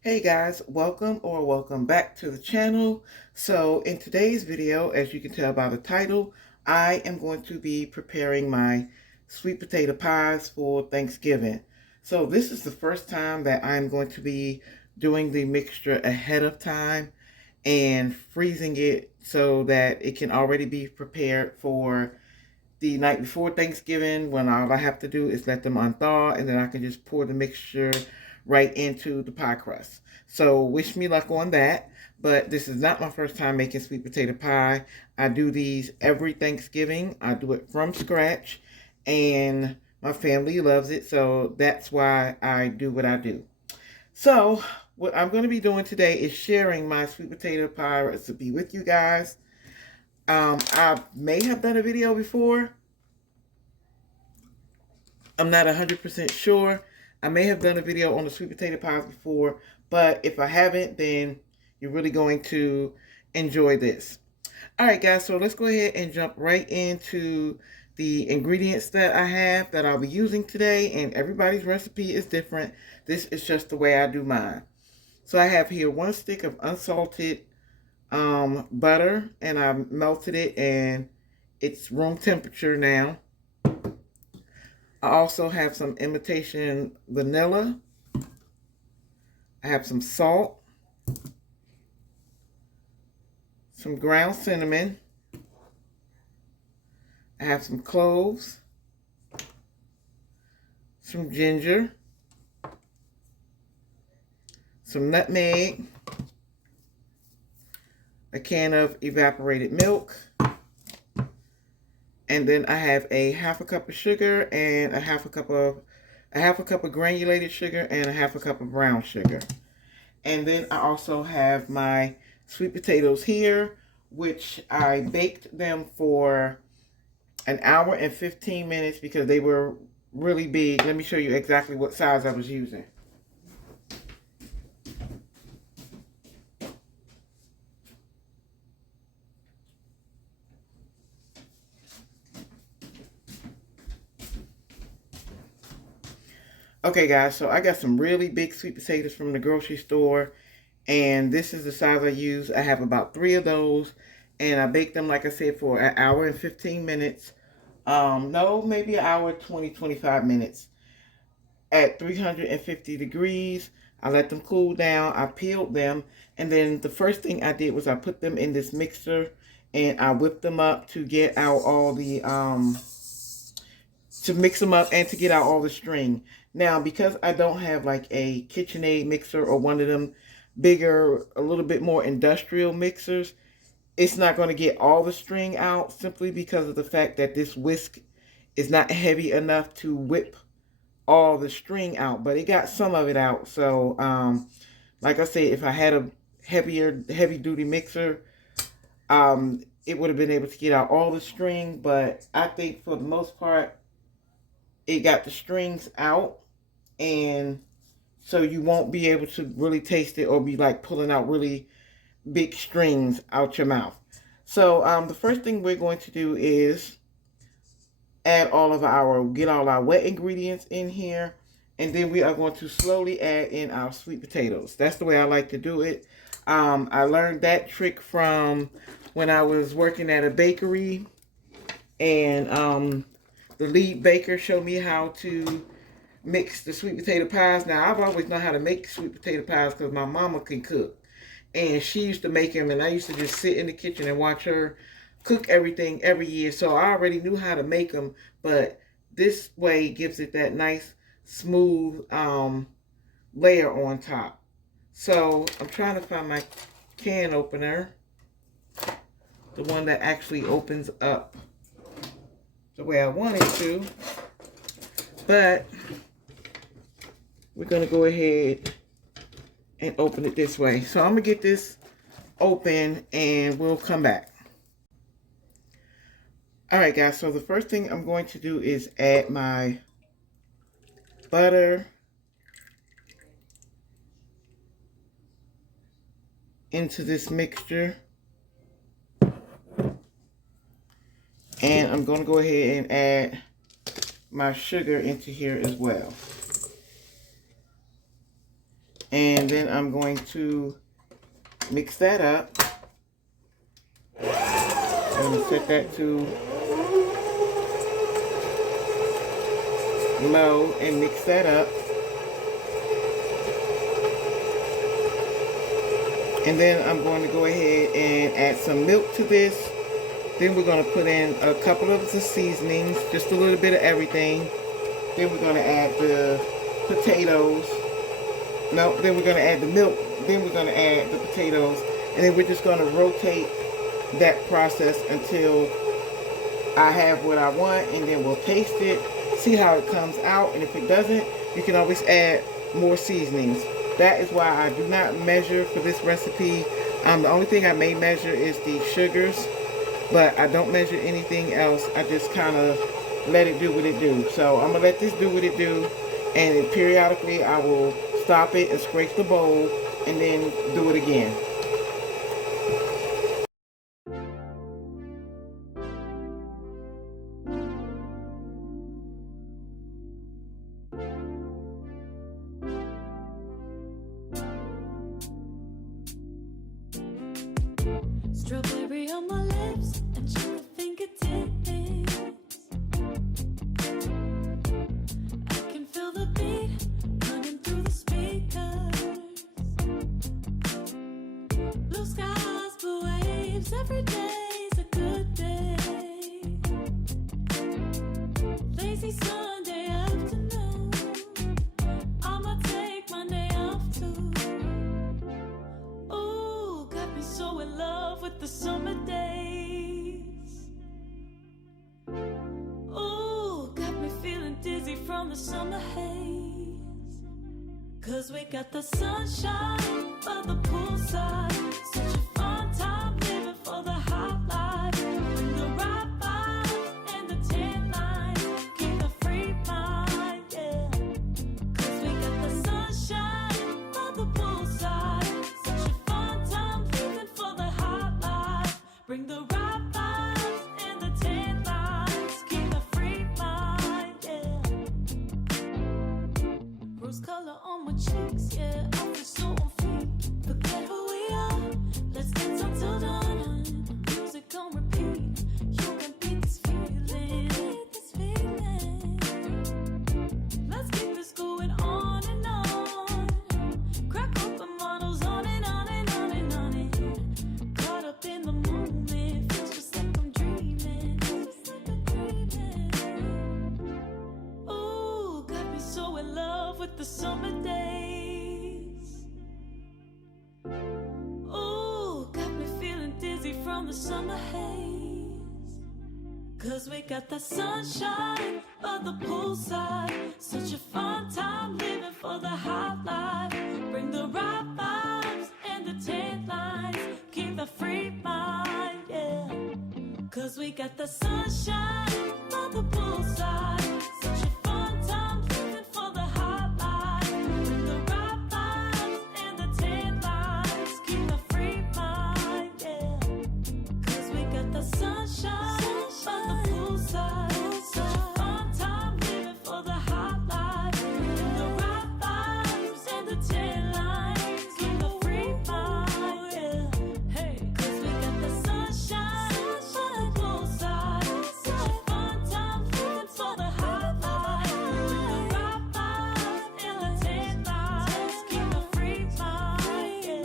Hey guys, welcome back to the channel. So in today's video, as you can tell by the title, I am going to be preparing my sweet potato pies for Thanksgiving. So this is the first time that I'm going to be doing the mixture ahead of time and freezing it so that it can already be prepared for the night before Thanksgiving, when all I have to do is let them unthaw, and then I can just pour the mixture right into the pie crust. So wish me luck on that. But this is not my first time making sweet potato pie. I do these every Thanksgiving. I do it from scratch, and my family loves it, so that's why I do what I do. So what I'm going to be doing today is sharing my sweet potato pie recipe with you guys. I may have done a video before. I'm not 100% sure. I may have done a video on the sweet potato pies before, but if I haven't, then you're really going to enjoy this. All right, guys, so let's go ahead and jump right into the ingredients that I have that I'll be using today, and everybody's recipe is different. This is just the way I do mine. So I have here 1 stick of unsalted butter, and I melted it, and it's room temperature now. I also have some imitation vanilla. I have some salt, some ground cinnamon. I have some cloves, some ginger, some nutmeg, a can of evaporated milk, and then I have a half a cup of sugar and a half a cup of granulated sugar and a half a cup of brown sugar. And then I also have my sweet potatoes here, which I baked them for an hour and 15 minutes because they were really big. Let me show you exactly what size I was using. Okay, guys, so I got some really big sweet potatoes from the grocery store, and this is the size I use. I have about 3 of those, and I baked them, like I said, for an hour and 15 minutes. No, maybe an hour, 25 minutes at 350 degrees. I let them cool down. I peeled them, and then the first thing I did was I put them in this mixer, and I whipped them up to get out all the to mix them up and to get out all the string. Now, because I don't have like a KitchenAid mixer or one of them bigger, a little bit more industrial mixers, it's not going to get all the string out simply because of the fact that this whisk is not heavy enough to whip all the string out, but it got some of it out. So, like I said, if I had a heavy duty mixer, it would have been able to get out all the string, but I think for the most part, it got the strings out, and so you won't be able to really taste it or be like pulling out really big strings out your mouth. So the first thing we're going to do is get all our wet ingredients in here, and then we are going to slowly add in our sweet potatoes. That's the way I like to do it. I learned that trick from when I was working at a bakery, and the lead baker showed me how to mix the sweet potato pies. Now, I've always known how to make sweet potato pies because my mama can cook. And she used to make them, and I used to just sit in the kitchen and watch her cook everything every year. So I already knew how to make them, but this way gives it that nice, smooth layer on top. So I'm trying to find my can opener, the one that actually opens up the way I want it to. But we're going to go ahead and open it this way. So I'm going to get this open and we'll come back. All right, guys. So the first thing I'm going to do is add my butter into this mixture. And I'm going to go ahead and add my sugar into here as well. And then I'm going to mix that up. I'm going to set that to low and mix that up. And then I'm going to go ahead and add some milk to this. Then we're going to put in a couple of the seasonings, just a little bit of everything. Then we're going to add the potatoes. No, then we're going to add the milk. Then we're going to add the potatoes. And then we're just going to rotate that process until I have what I want. And then we'll taste it, see how it comes out. And if it doesn't, you can always add more seasonings. That is why I do not measure for this recipe. The only thing I may measure is the sugars, but I don't measure anything else. I just kind of let it do what it do. So I'm going to let this do what it do, and periodically I will stop it and scrape the bowl and then do it again. Strawberry on my lips and sugar fingertips. I can feel the beat running through the speakers. Blue skies, blue waves, every day's a good day. Lazy Sunday afternoon, I'ma take Monday off too. Ooh, got me so in love with the summer days. Ooh, got me feeling dizzy from the summer haze. 'Cause we got the sunshine by the poolside. Such a fun time living for the hot life. Bring the right vibes and the tan lines. Keep a free mind, yeah. 'Cause we got the sunshine by the poolside. Such a fun time living for the hot life. Bring the right vibes and the tan lines. Keep a free mind, yeah. Rose color on my cheeks, yeah. I feel so on fleek. Forget who we are. Let's dance until dawn. Music on repeat. You can beat this feeling. Let's keep this going on and on. Crack open bottles on and on and on and on and. Caught up in the moment, feels just like I'm dreaming. Ooh, got me so in love with the summer days. Ooh, got me feeling dizzy from the summer haze. 'Cause we got the sunshine by the poolside. Such a fun time living for the hot life. Bring the right vibes and the tan lines. Keep a free mind, yeah. 'Cause we got the sunshine by the poolside. Such a fun time living for the hot life. Bring the right vibes and the tan lines. Keep a free mind, yeah. 'Cause we got the sunshine by the poolside. Such a fun time living for the hot life. Bring the right vibes and the tan lines. Keep a free mind, yeah. Hey, 'cause we got the sunshine by the poolside. Such a fun time living for the hot life. Bring the right vibes and the tan lines. Keep a free mind, yeah.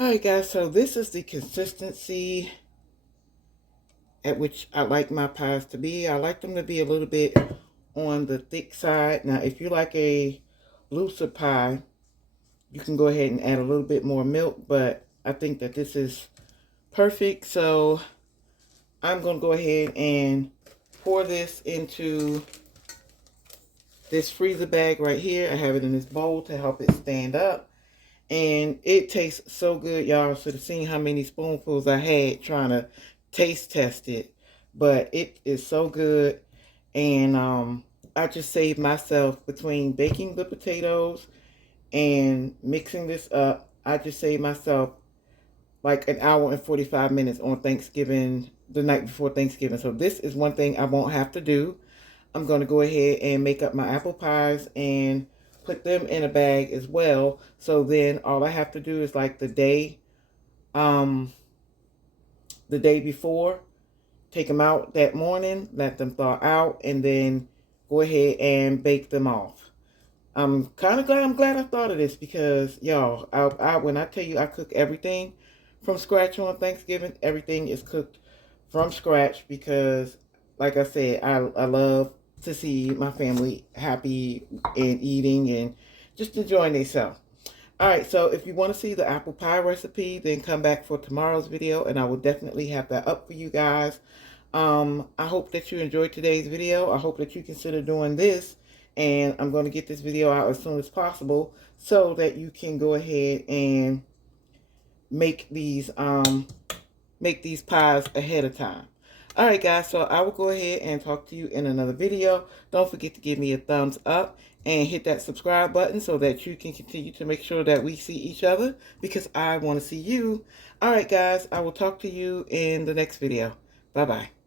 Alright guys, so this is the consistency at which I like my pies to be. I like them to be a little bit on the thick side. Now if you like a looser pie, you can go ahead and add a little bit more milk, but I think that this is perfect. So I'm going to go ahead and pour this into this freezer bag right here. I have it in this bowl to help it stand up. And it tastes so good, y'all. Should have seen how many spoonfuls I had trying to taste test it. But it is so good. And I just saved myself between baking the potatoes and mixing this up, I just saved myself like an hour and 45 minutes on Thanksgiving, the night before Thanksgiving. So this is one thing I won't have to do. I'm going to go ahead and make up my apple pies and put them in a bag as well. So then all I have to do is like um, the day before, take them out that morning, let them thaw out, and then go ahead and bake them off. I'm kind of glad. I'm glad I thought of this because y'all, when I tell you I cook everything from scratch on Thanksgiving, everything is cooked from scratch because, like I said, I love to see my family happy and eating and just enjoying themselves. All right, so if you want to see the apple pie recipe, then come back for tomorrow's video, and I will definitely have that up for you guys. I hope that you enjoyed today's video. I hope that you consider doing this, and I'm going to get this video out as soon as possible so that you can go ahead and make these pies ahead of time. All right, guys, so I will go ahead and talk to you in another video. Don't forget to give me a thumbs up and hit that subscribe button so that you can continue to make sure that we see each other because I want to see you. All right, guys, I will talk to you in the next video. Bye-bye.